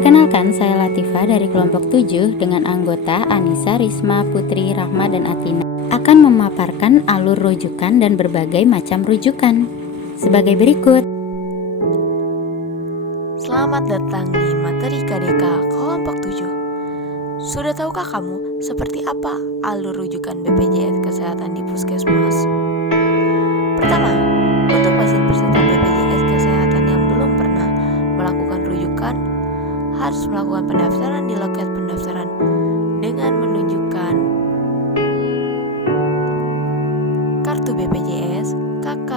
Perkenalkan, saya Latifah dari kelompok 7 dengan anggota Anissa, Risma, Putri, Rahma, dan Atina akan memaparkan alur rujukan dan berbagai macam rujukan sebagai berikut. Selamat datang di materi KDK kelompok 7. Sudah tahukah kamu seperti apa alur rujukan BPJS Kesehatan di Puskesmas? Pertama, untuk pasien peserta BPJS Kesehatan yang belum pernah melakukan rujukan, harus melakukan pendaftaran di loket pendaftaran dengan menunjukkan kartu BPJS, KK,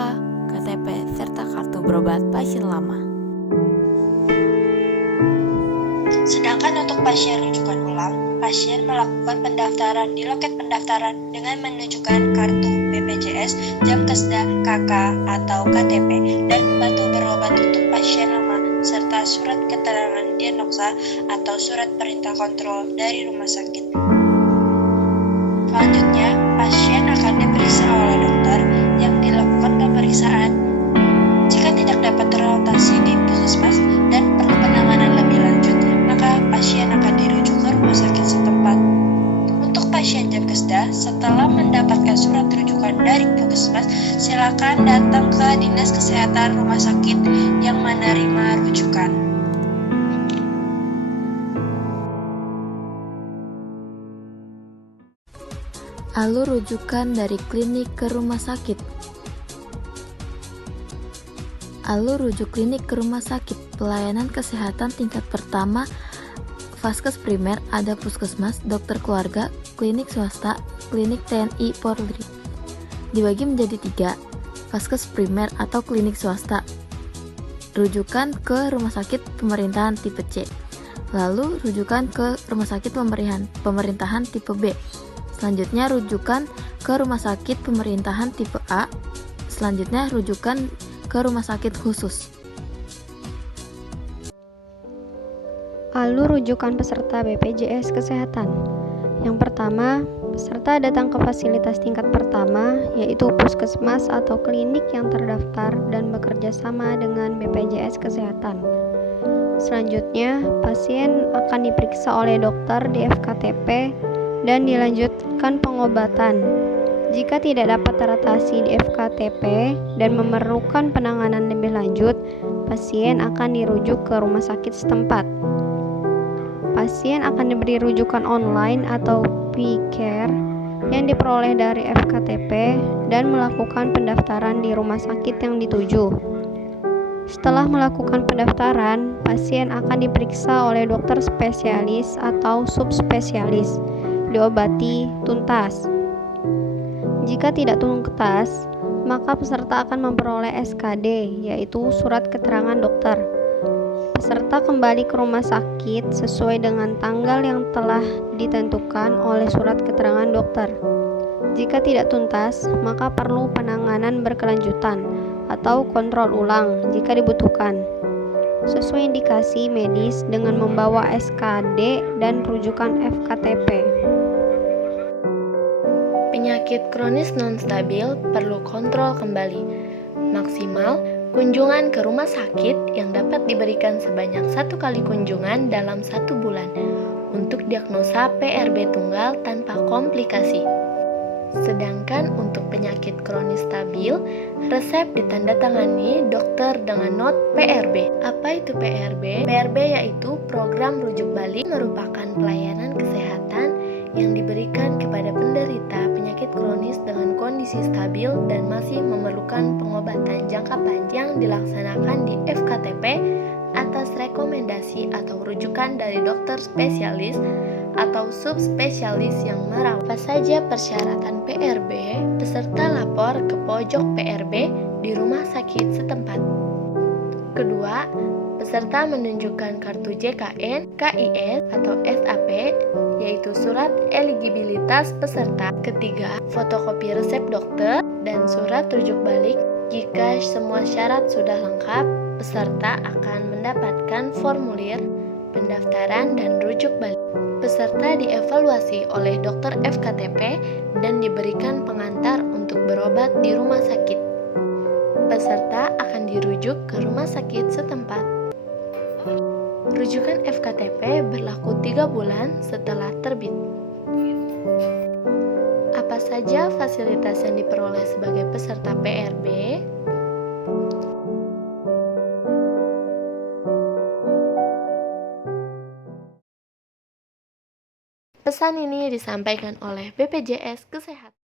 KTP, serta kartu berobat pasien lama. Sedangkan untuk pasien rujukan ulang, pasien melakukan pendaftaran di loket pendaftaran dengan menunjukkan kartu BPJS, Jamkesda, KK, atau KTP, dan batu berobat untuk pasien lama, serta surat keterangan diagnosa atau surat perintah kontrol dari rumah sakit. Selanjutnya, pasien akan diperiksa oleh dokter yang dilakukan pemeriksaan. Jika tidak dapat teratasi di puskesmas dan perlu penanganan lebih lanjut, maka pasien akan dirujuk ke rumah sakit setempat. Untuk pasien Jamkesda, setelah mendapatkan surat rujukan dari puskesmas, silakan datang ke Dinas Kesehatan rumah sakit yang menerima rujukan. Alur rujukan dari klinik ke rumah sakit. Alur rujuk klinik ke rumah sakit. Pelayanan kesehatan tingkat pertama Vaskes primer ada puskesmas, dokter keluarga, klinik swasta, klinik TNI Polri. Dibagi menjadi 3, Vaskes primer atau klinik swasta. Rujukan ke rumah sakit pemerintahan tipe C. Lalu rujukan ke rumah sakit pemerintahan tipe B. Selanjutnya rujukan ke rumah sakit pemerintahan tipe A. Selanjutnya rujukan ke rumah sakit khusus. Alur rujukan peserta BPJS Kesehatan. Yang pertama, peserta datang ke fasilitas tingkat pertama, yaitu puskesmas atau klinik yang terdaftar dan bekerja sama dengan BPJS Kesehatan. Selanjutnya, pasien akan diperiksa oleh dokter di FKTP dan dilanjutkan pengobatan. Jika tidak dapat teratasi di FKTP dan memerlukan penanganan lebih lanjut, pasien akan dirujuk ke rumah sakit setempat. Pasien akan diberi rujukan online atau P-Care yang diperoleh dari FKTP dan melakukan pendaftaran di rumah sakit yang dituju. Setelah melakukan pendaftaran, pasien akan diperiksa oleh dokter spesialis atau subspesialis, diobati tuntas. Jika tidak tuntas, maka peserta akan memperoleh SKD, yaitu surat keterangan dokter. Peserta kembali ke rumah sakit sesuai dengan tanggal yang telah ditentukan oleh surat keterangan dokter. Jika tidak tuntas, maka perlu penanganan berkelanjutan atau kontrol ulang jika dibutuhkan, sesuai indikasi medis dengan membawa SKD dan rujukan FKTP. Penyakit kronis non-stabil perlu kontrol kembali. Maksimal kunjungan ke rumah sakit yang dapat diberikan sebanyak 1 kali kunjungan dalam 1 bulan untuk diagnosa PRB tunggal tanpa komplikasi. Sedangkan untuk penyakit kronis stabil, resep ditandatangani dokter dengan not PRB. Apa itu PRB? PRB yaitu program rujuk balik, merupakan pelayanan kesehatan yang diberikan kepada penderita penyakit kronis dengan kondisi stabil dan masih memerlukan pengobatan jangka panjang dilaksanakan di FKTP atas rekomendasi atau rujukan dari dokter spesialis atau subspesialis yang merawat. Apa saja persyaratan PRB? Peserta lapor ke pojok PRB di rumah sakit setempat. Kedua, peserta menunjukkan kartu JKN, KIS, atau SAP, yaitu surat eligibilitas peserta. Ketiga, fotokopi resep dokter dan surat rujuk balik. Jika semua syarat sudah lengkap, peserta akan mendapatkan formulir pendaftaran dan rujuk balik. Peserta dievaluasi oleh dokter FKTP dan diberikan pengantar untuk berobat di rumah sakit. Peserta akan dirujuk ke rumah sakit setempat. Rujukan FKTP berlaku 3 bulan setelah terbit. Apa saja fasilitas yang diperoleh sebagai peserta PRB? Pesan ini disampaikan oleh BPJS Kesehatan.